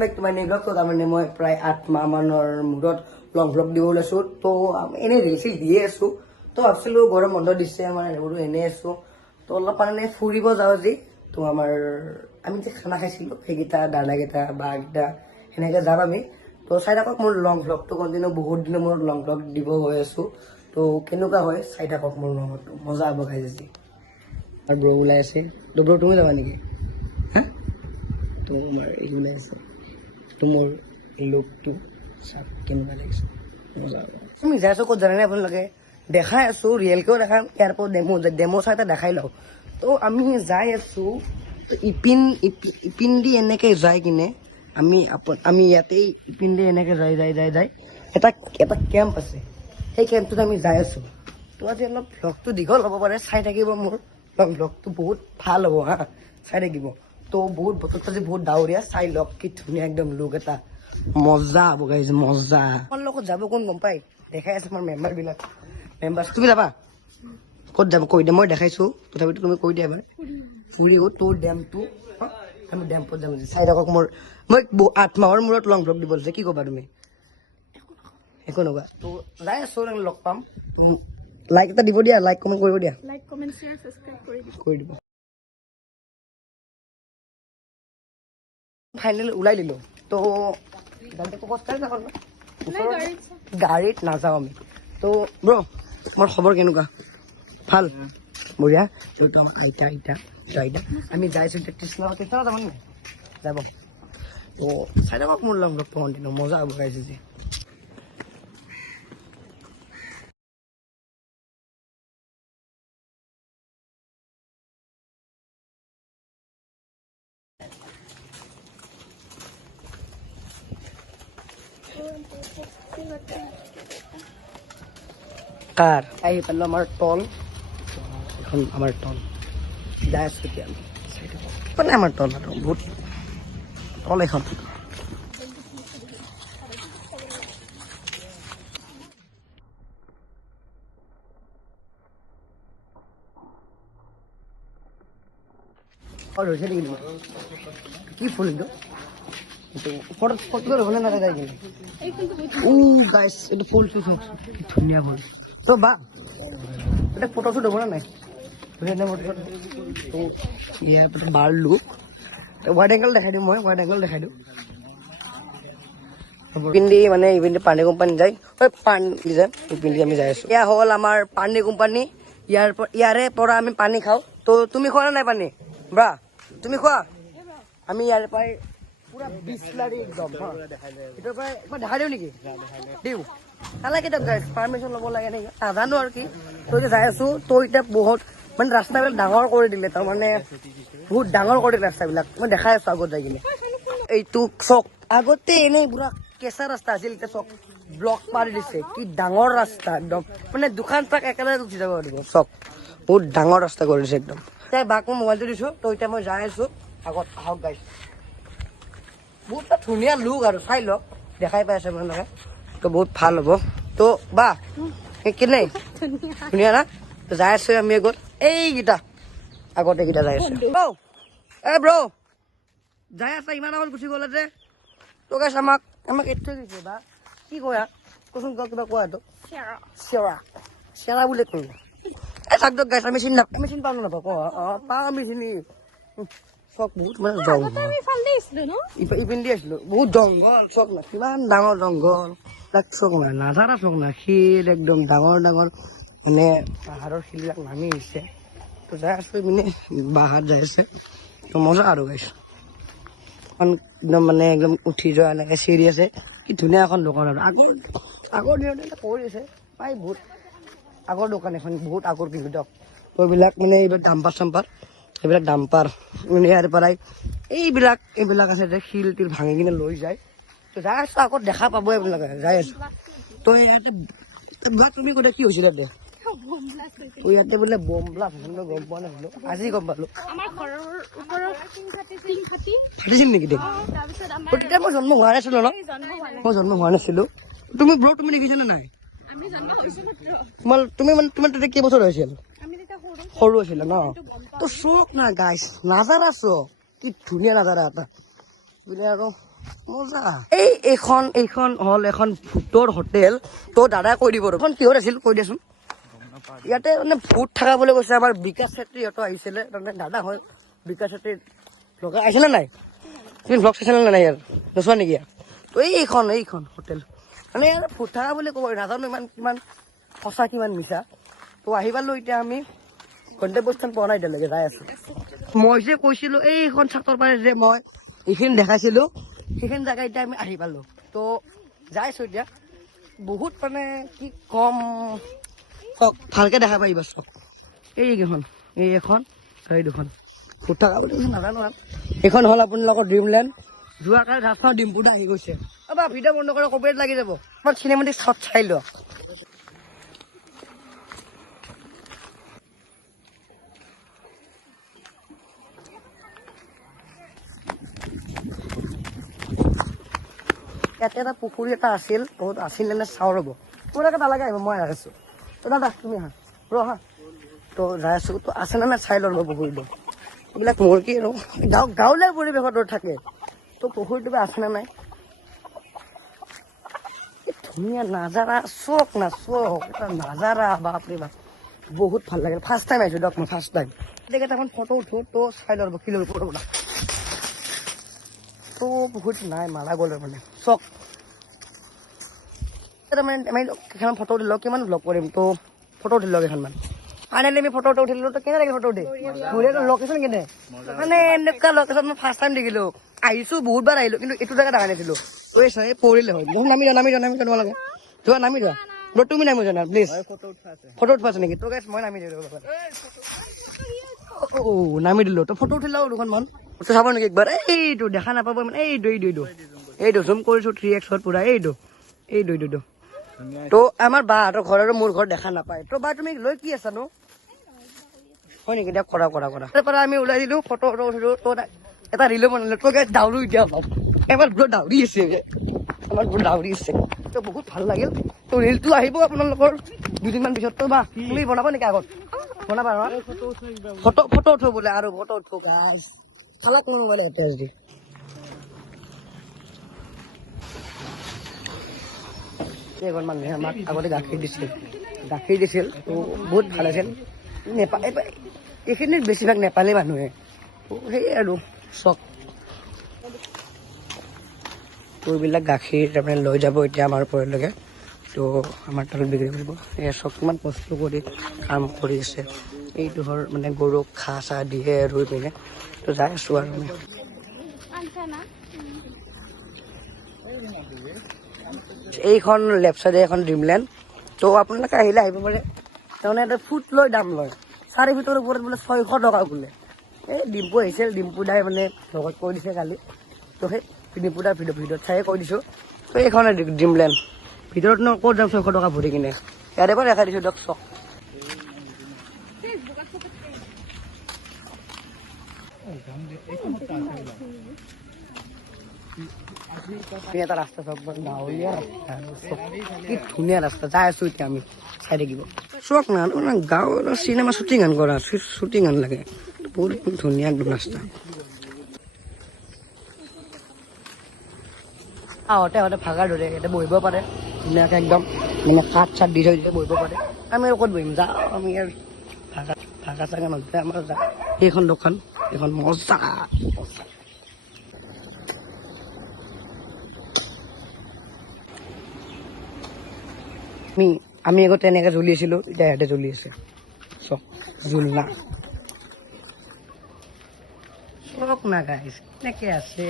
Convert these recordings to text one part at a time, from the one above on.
Back to my new blog. তো তাৰমানে মই প্ৰায় 8 মাহ মানৰ মূৰত লং ব্লগ দিব ওলাইছো। তো এনেই ৰিল চিল দিয়ে আছো। তো ভাবছিলো গৰম বন্ধ দিছে মানে এইবোৰো এনেই আছো। তো অলপ মানে ফুৰিব যাওঁ আজি। তো আমাৰ আমি যে খানা খাইছিলো সেইকেইটা দাদাকেইটা বাকেইটা সেনেকে যাম আমি। তো চাই থাকক মোৰ লং ব্লগটো কণ্টিনিউ, বহুত দিনৰ মূৰত লং ব্লগ দিব হৈ আছো। তো কেনেকুৱা হয় চাই থাকক মোৰ লগতো, মজা হ'ব গাইজ আজি। আৰু ব্ৰ ওলাই আছে। তো ব্ৰ তুমি যাবা নেকি? হা? তো আমাৰ এই ওলাই আছে। তো মোৰ লুকটো চাওক কেনেকুৱা লাগিছে, মজা হ'ব। তুমি যাই আছো ক'ত জানেনে আপোনালোকে? দেখাই আছো, ৰিয়েলকেও দেখাম, ইয়াৰ পৰা ডেমো চাই এটা দেখাই লওক। তো আমি যাই আছো ইপিন দি এনেকে যাই কিনে আমি ইয়াতেই ইপিন দি এনেকে যাই এটা কেম্প আছে, সেই কেম্পটোত আমি যাই আছো। তো আজি অলপ ভ্লগটো দীঘল হ'ব পাৰে, চাই থাকিব মোৰ ভ্লগটো বহুত ভাল হ'ব হা, চাই থাকিব। তো বহুত বতৰটো আজি বহুত ডাৱৰীয়া, চাই লওক কি ধুনীয়া একদম লুক এটা, মজা হ'ব গাইজ মজা। আমাৰ লগত যাব কোন গম পাই? দেখাই আছে আমাৰ মেম্বাৰ বিলাক। তুমি যাবা? ক'ত যাব কৈ দিয়া, মই দেখাইছো তথাপিতো তুমি কৈ দিয়া এবাৰ। ফুৰিব তোৰ ডেমটো, আমি ডেম্পত যাম। চাই থাকক মই 8 মাহৰ মূৰত লং ব্লগ দিব লৈছে, কি ক'বা তুমি? একো নকবা। তো যাই আছো, লগ পাম। লাইক এটা দিব দিয়া, লাইক কমেণ্ট কৰিব দিয়া, লাইক কমেন্ট শেয়াৰ সাবস্ক্ৰাইব কৰি দিব। ফাইনেলি ওলাই দিলো। তো গাড়ীত নাযাওঁ আমি। তো ব্ৰ মোৰ খবৰ কেনেকুৱা? ভাল, বঢ়িয়া। তো আমাৰ আইতা আমি যাইছো এতিয়া কৃষ্ণ যাম যাব। তো চাই থাকক মোৰ লগ কণ্টিনিউ, মজা হ'ব গাইছে যে। কাৰ আহি পালো আমাৰ টল, এখন আমাৰ টল যাই আছো এতিয়া আমি। মানে আমাৰ টল আৰু বহুত টল এখন। হৈছে নেকি কি ফুল এইটো? ফটো হ'লে নাযায় যায় কিন্তু গাইছ এইটো ফুল ধুনীয়া ফুল। তো বা এটা ফটো শ্বুট হ'ব না নাই? বাৰ লুক ৱাইড এংগল দেখাই দিওঁ, মই ৱাইড এংগল দেখাই দিওঁ। ইপিন্দি মানে ইপিন্দি পানী কোম্পানী যায়, পানী যায় ইপিন্দি আমি যাই আছো। এয়া হ'ল আমাৰ পানী কোম্পানী, ইয়াৰে পৰা আমি পানী খাওঁ। তো তুমি খোৱা না নাই পানী ব্ৰা? তুমি খোৱা? আমি ইয়াৰ পৰাই পুৰা বিচলাৰী একদম ভিতৰৰ পৰা একবাৰ দেখাই দিওঁ নেকি? দিওঁ নালাগে দিয়ক গাইজ, পাৰ্মিশ্যন ল'ব লাগে নেকি নাজানো আৰু কি। তো এতিয়া যাই আছো। তো এতিয়া বহুত মানে ৰাস্তাবিলাক ডাঙৰ কৰি দিলে, তাৰমানে বহুত ডাঙৰ কৰি দিলে ৰাস্তাবিলাক। মই দেখাই আছো আগত যাই কিনে। এইটো চক আগতে এনেই পুৰা কেঁচা ৰাস্তা আছিল, এতিয়া চক ব্লক মাৰি দিছে, কি ডাঙৰ ৰাস্তা একদম, মানে দুখন ট্ৰাক একেলগে উঠি যাব পাৰিব। চক বহুত ডাঙৰ ৰাস্তা কৰি দিছে একদম। এতিয়া বাক মই মোবাইলটো দিছো। তো এতিয়া মই যাই আছো, আগত আহক গাইজ। বহুত ধুনীয়া লুক আৰু চাই লওক, দেখাই পাই আছে আপোনালোকে। তো বহুত ভাল হ'ব। তো বা কেনে ধুনীয়া না? যাই আছো আমি আগত, এইকেইটা আগত এইকেইটা যাই আছো। এ ব্ৰ যাই আছা, ইমান আগত গুচি গ'লে যে। তো গাইছ আমাক এইটোৱে দিছে বা কি কয়া কচোন, কিবা কোৱা এইটো চেৰা বুলি কয়। এই থাক দিয়ক গাইছ, আমি চিনি পাওঁ নাপাওঁ ক পাওঁ আমি চিনি। চক বহুত মানে জংঘল, ইপিন দি আছিলো, বহুত জংঘল চক না, কিমান ডাঙৰ জংঘল চক না, নাজাৰা চক না, শিল একদম ডাঙৰ ডাঙৰ মানে পাহাৰৰ শিলবিলাক নামি আহিছে। তো যাই আছো মানে বাহাত যাই আছে। তো মজা আৰু গাইছ, একদম মানে একদম উঠি যোৱা এনেকে চিৰি আছে, কি ধুনীয়া এখন দোকান আৰু আগৰ দিনত কৰি আছে প্ৰায় বহুত আগৰ দোকান এখন, বহুত আগৰ কিন্তু দিয়ক। তো এইবিলাক মানে এইবিলাক ডাম্পাৰ চাম্পাৰ, এইবিলাক ডাম্পাৰ মানে ইয়াৰ পৰাই এইবিলাক আছে যে শিল তিল ভাঙি কিনে লৈ যায়। তো যাই আছো আগত, দেখা পাব এইবিলাকে, যাই আছো। তো ইয়াতে তুমি কোথায় কি হৈছিল ইয়াতে? ইয়াতে বোলে বম ব্লাষ্ট হৈছিল, গম পোৱা নাছিলো, আজি গম পালো। ফাটিছিল নেকি? তেতিয়া মই জন্ম হোৱা নাছিলো ন, মই জন্ম হোৱা নাছিলো। তুমি ব্ৰ তুমি দেখিছা নে নাই? তোমাৰ তাতে কেইবছৰ হৈছিল? সৰু আছিলে ন? তো চক না গাইছ, নাজাৰা চক, কি ধুনীয়া নাজাৰা এটা বোলে আৰু মজা এইখন হল এখন ভূতৰ হোটেল তো দাদাই কৈ দিব এখন কিহত আছিল কৈ দিয়াচোন ইয়াতে মানে ভূত থকা বুলি কৈছে আমাৰ বিকাশ চেত্ৰী ইহঁতো আহিছিলে তাৰমানে দাদা হয় বিকাশ চেত্ৰীৰ লগা আহিছিলে নাই তুমি ব্লগ চাইছিলা নাই ইয়াৰ নোচোৱা নেকি তো এইখন হোটেল মানে ইয়াত ভূত থকা বুলি ক'ব নাজানো ইমান কিমান সঁচা কিমান মিছা তো আহি পালো এতিয়া আমি গন্তব্যস্থান পোৱা নাই এতিয়ালৈকে যাই আছো মই যে কৈছিলো এইখন চাকৰ পাৰে যে মই এইখিনি দেখাইছিলো সেইখিনি জেগা এতিয়া আমি আহি পালো তো যাইছো এতিয়া বহুত মানে কি কম চক ভালকে দেখা পাৰিবা চক এইকেইখন এখন এই দুখন ভূত থকা বুলি নাজানো আৰু এইখন হ'ল আপোনালোকৰ ড্ৰিমলেণ্ড যোৱাকালি ৰাস্তা ডিম্পুদা আহি গৈছে বা ভিডিঅ' বন্ধ কৰি কপিৰাইট লাগি যাব আমাৰ চিনেমেটিক শ্বট চাই লওক ইয়াতে এটা পুখুৰী এটা আছিল বহুত আছিল নে চাওঁ ৰ'ব পুৰাকে নালাগে আহিব মই আছো তো দাদা তুমি হা হা তো যাই আছো তো আছে নে নাই চাই লওঁ ৰ'ব পুখুৰীটো এইবিলাক মোৰ কি আৰু গাঁৱলীয়া পৰিৱেশত থাকে তো পুখুৰীটো আছে নে নাই ধুনীয়া নাজাৰা চক না চক এটা নাজাৰা বাপৰে বাপ বহুত ভাল লাগে ফাৰ্ষ্ট টাইম আহিছো দিয়ক মই ফাৰ্ষ্ট টাইম গতিকে এখন ফটো উঠো তো চাই লওঁ ৰ'ব কি ল'ব ফটো তো বহুত নাই মাৰা গ'ল মানে চক তাৰমানে আমি কেইখন ফটো উঠিলোঁ কিমান ব্লগ কৰিম তো ফটো উঠিলোঁ কেইখনমান ফাইনেলি আমি ফটো উঠিলোঁ তো কেনে লাগিল ফটো উঠি লোকেশ্যন কেনে মানে এনেকুৱা লোকেশ্যন মই ফাৰ্ষ্ট টাইম দেখিলোঁ আহিছোঁ বহুতবাৰ আহিলোঁ কিন্তু এইটো জেগা দেখা নাছিলোঁ এই পৰিলে হয় নামি যোৱা লাগে যোৱা নামি যোৱা বোলো তুমি নামি যোৱা প্লিজ ফটো উঠবা আছে নেকি তো গাইছ মই নামি দিলোঁ নামি দিলোঁ তো ফটো উঠিলোঁ দুখনমান চাব নেকি একবাৰ এইটো দেখা নাপাব মানে এইটো জুম কৰিছোঁ 3x পুৰা এইটো তো আমাৰ বাহঁতৰ ঘৰ আৰু মোৰ ঘৰ দেখা নাপায় তো বা তুমি লৈ কি আছা নো হয় নেকি দিয়া কৰা তাৰপৰা আমি ওলাই দিলোঁ ফটো উঠিলোঁ তো এটা ৰিলো বনালোঁ তো গাইছ ডাউৰি এতিয়া এবাৰ বোলো ডাউৰি আছে আমাৰ বোলো ডাউৰি আছে তো বহুত ভাল লাগিল তো ৰিলটো আহিব আপোনালোকৰ দুদিনমান পিছত তো বা তুমি বনাব নেকি আগত বনাবা নহয় ফটো উঠো বোলে আৰু ফটো উঠো গাইছ চালাক মোবাইল এটেচ দি এজন মানুহে আমাক আগতে গাখীৰ দিছিল তো বহুত ভাল আছিল এইখিনিত বেছিভাগ নেপালী মানুহে সেয়ে আৰু চক এইবিলাক গাখীৰ তাৰমানে লৈ যাব এতিয়া আমাৰ পৰিলৈকে তো আমাৰ তাত বিক্ৰী কৰিব এই চক কিমান কষ্ট কৰি কাম কৰি আছে এইটো হ'ল মানে গৰুক ঘাঁহ চাহ দিয়ে ৰুই পিনে তো যাই আছোঁ আৰু আমি এইখন লেফ্ট চাইডে এখন ড্ৰিমলেণ্ড তো আপোনালোকে আহিলে আহিব পাৰে তাৰমানে এটা ফুট লৈ দাম লয় 4 ফুটৰ ওপৰত বোলে 600 টকা বোলে এই ডিম্পু আহিছিল ডিম্পু দাই মানে লগত কৈ দিছে কালি তো সেই ডিম্পু দাৰ ভিডিঅ'ত চাই কৈ দিছোঁ তো এইখন ড্ৰিমলেণ্ড ভিতৰতনো ক'ত যাম 600 টকা ভৰি কিনে ইয়াৰে পৰা দেখাই দিছোঁ দিয়ক চক এটা ৰাস্তা চক গাঁৱলীয়া ৰাস্তা কি ধুনীয়া ৰাস্তা যাই আছো এতিয়া আমি চাই থাকিব চক না গাঁৱৰ চিনেমা শ্বুটিং কৰা শ্বুটিং লাগে বহুত ধুনীয়া একদম ৰাস্তা আহোঁতে ভাগাৰ ধৰে ইয়াতে বহিব পাৰে ধুনীয়াকৈ একদম মানে কাঠ চাঠ দি থৈ দিছে বহিব পাৰে আমি আৰু ক'ত বহিম যাওঁ আমি আৰু ভাগা চাগা নদীতে আমাৰ যাওঁ সেইখন দোকান এইখন মজা আমি আগতে এনেকৈ জ্বলি আছিলোঁ এতিয়া ইয়াতে জ্বলি আছে চক জুলনা চক না গাইছ এনেকৈ আছে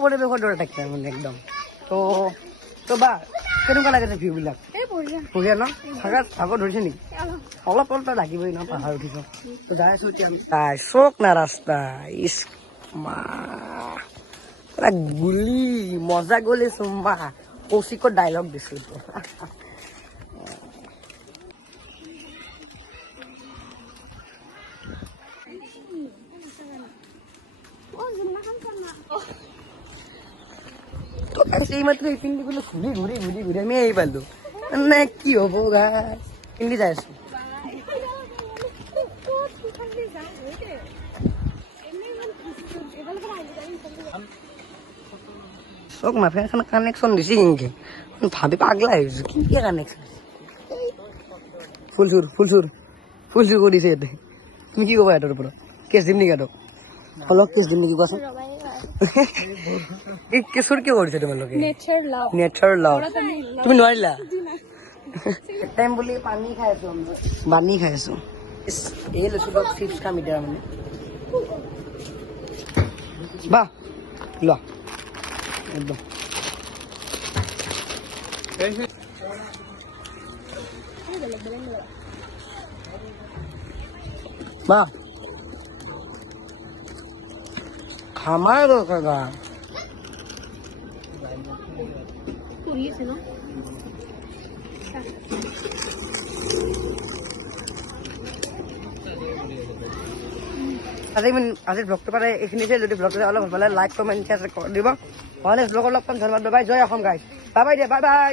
পৰিৱেশৰ দৰে থাকে মানে একদম তো বা কেনেকুৱা লাগে ভিউবিলাক বঢ়িয়া ন ভাগৰ ধৰিছে নেকি অলপ লাগিবই ন পাহাৰ উঠিছ তো যাই আছো এতিয়া তাই চক না ৰাস্তা ইচ মা গুলি মজা গলি চুম্বা কৌশিকৰ ডাইলগ দিছো এইমাত্ৰ এই পিন্ধি বোলো ঘূৰি আমি আহি পালো মানে কি হ'ব গাই পিন্ধি যাই আছো চক মাফিয়া এখন কানেকশ্যন দিছে কেনেকৈ ভাবি পাগলা হৈ গৈছোঁ কি কানেকশ্যন ফুল চুৰ কৰিছে ইয়াতে তুমি কি ক'বা সিহঁতৰ ওপৰত কেছ দিম নেকি সিহঁতক অলপ কেছ দিম নেকি কোৱাচোন এই কেছৰ কিয় কৰিছে তোমালোকে নেচাৰ লাভ তুমি নোৱাৰিলা টাইম বুলি পানী খাই আছো পানী খাই আছো এই লৈছো বাৰু চিপছ খাম এতিয়া মানে বাহ লোৱা একদম বাহ খামাৰ দৰকাৰ গা আজি ব্লগটো পাৰে এইখিনিতে যদি ব্লগটো অলপ ভাল পালে লাইক কমেণ্ট শ্বেয়াৰ কৰি দিব নেক্সট ব্লগৰ লগ পাম ধন্যবাদ বাই জয় অসম গাইজ বাই বাই দিয়া বাই বাই